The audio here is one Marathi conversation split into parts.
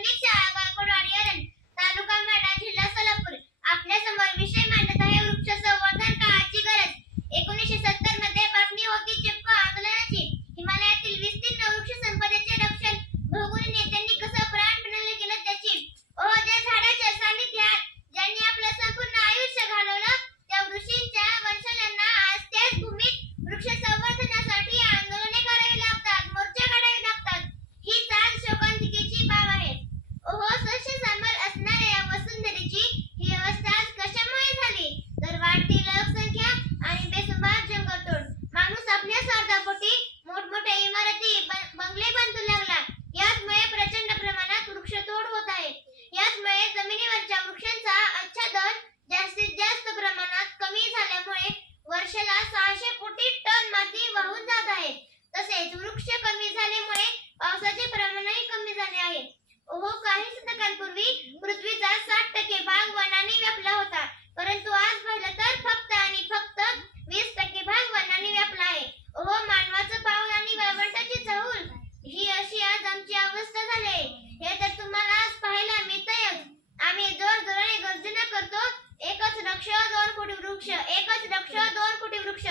प्राथमिक शाळा गायकवाडवाडी अरण तालुका माढा जिल्हा सोलापूर आपल्या समोर विषय मांडत आहे वृक्ष संवर्धन काळाची गरज 1970 मध्ये बातमी होती चिपको आंदोलनाची हिमालयातील विस्तीर्ण वृक्ष संपदेचे रक्षण भौगोलिक नेत्यांनी कसं प्राणपणाने केलं त्याची ज्या झाडाच्या सानिध्यात ज्यांनी आपलं संपूर्ण आयुष्य घालवलं त्या ऋषींच्या वंशजांना आज त्याच भूमीत वृक्ष संवर्धनासाठी आंदोलने करावी लागतात मोर्चा काढावे लागतात ही चाल शोकांतिकेची बाब आहे सस्य श्यामल असणाऱ्या वसुंधरेची ही अवस्था आज कशामुळे झाली तर वाढती लोकसंख्या आणि बेसुमार जंगलतोड माणूस आपल्या स्वार्थापोटी मोठमोठ्या इमारती बंगले बांधू लागला याचमुळे प्रचंड प्रमाणात वृक्षतोड होत आहे याचमुळे जमिनीवरच्या वृक्षांचा आच्छादन जास्तीत जास्त प्रमाणात कमी झाल्यामुळे वर्षाला 600 कोटी टन माती वाहून जात आहे तसेच वृक्ष कमी झाल्यामुळे पावसाचे प्रमाणही कमी झाले आहे काही शतकांपूर्वी पृथ्वीचा 60% भाग वनाने व्यापला होता परंतु आज पाहिलं तर फक्त आणि फक्त 20% भाग वनाने व्यापला आहे मानवाचं पाऊल आणि वाळवंटाची चाहूल ही अशी आज आमची अवस्था झाली आहे हे तर तुम्हाला आज पाहायला मिळतंयच आम्ही जोरजोराने गर्जना करतो एकच वृक्ष 2 कोटी वृक्ष एकच वृक्ष 2 कोटी वृक्ष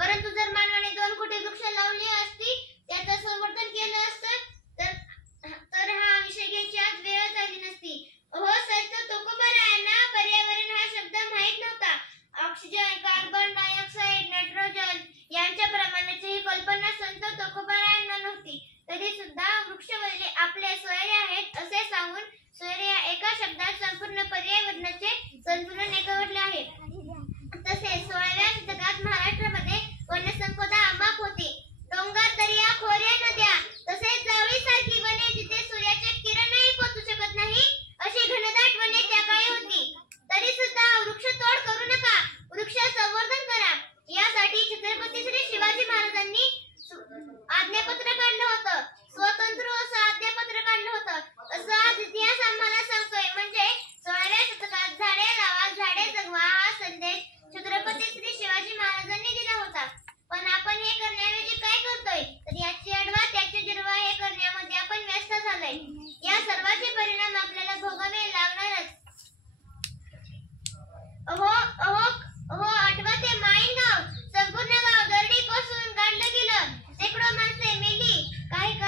परंतु जर मानवाने 2 कोटी वृक्ष लावली असती त्याचं संवर्धन केलं असतं तर हा विषय घ्यायची आज वेळच आली नसती संत तुकोबारायांना पर्यावरण हा शब्द माहित नव्हता ऑक्सिजन कार्बन डायऑक्साइड नायट्रोजन यांच्या प्रमाणाची ही कल्पना संत तुकोबारायांना नव्हती तरी सुद्धा वृक्ष आपले सोयरे आहेत असे सांगून सोयरे या एका शब्दात संपूर्ण पर्यावरणाचे संतुलन एकवटले आहे तसेच 16व्या शतकात महाराष्ट्रामध्ये वनसंपदा अमाप होती डोंगर दर्या खोऱ्या नद्या तसेच जावळीसारखी वने जिथे सूर्याचे किरणही पोहोचू शकत नाही अशी घनदाट वने त्या काळी होती तरी सुद्धा वृक्षतोड करू नका वृक्ष संवर्धन करा यासाठी छत्रपती श्री शिवाजी महाराजांनी आज्ञापत्र काढलं होतं स्वतंत्र असं आज्ञापत्र काढलं होतं असं आज इतिहास आम्हाला सांगतोय म्हणजे 16व्या शतकात झाडे लावा झाडे जगवा हा संदेश छत्रपती श्री शिवाजी महाराजांनी दिला होता पण आपण हे करण्याऐवजी काय करतोय तर याची अडवा त्याची जिरवा हे करण्यामध्ये आपण व्यस्त झालोय या सर्वांचे परिणाम आपल्याला भोगावे लागणारच आठवा ते माईनगाव संपूर्ण गाव दरडी कोसळून काढलं गेलं शेकडो माणसे मेली काही